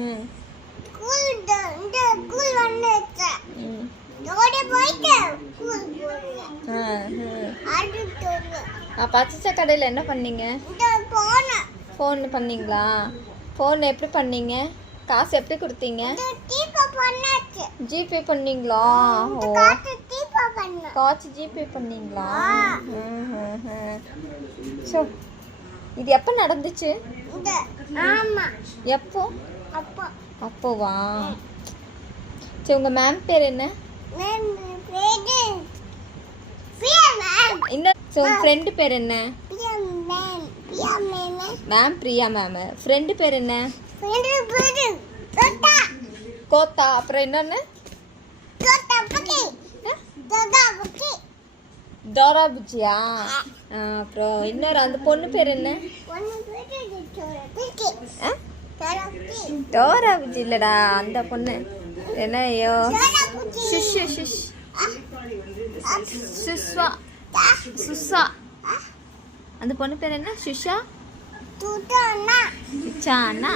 ம் பச்சை கடையில் என்ன பண்ணீங்க? ஃபோன் பண்ணீங்களா? ஃபோன் எப்படி பண்ணீங்க? காசு எப்படி கொடுத்தீங்க? ஜிபே பண்ணீங்களா? ஓ காசு ஜிபே பண்ணீங்களா? ஸோ இது எப்போ நடந்துச்சு? எப்போ? அப்போவா? சரி உங்கள் மேம் பேர் என்ன? இன்னும் உங்கள் ஃப்ரெண்டு பேர் என்ன? Ma'am Priya ma'am. ஃப்ரெண்டு பேர் என்ன? கோத்தா. அப்புறம் என்னன்னு? டோரா புஜியா. அப்புறம் இன்னொரு அந்த பொண்ணு பேர் என்ன? டோரா புஜி இல்லடா, அந்த பொண்ணு என்ன? ஐயோ சுஷ்வா சுஷா. அந்த பொண்ணு பேர் என்ன? சுஷா சுச்சானா.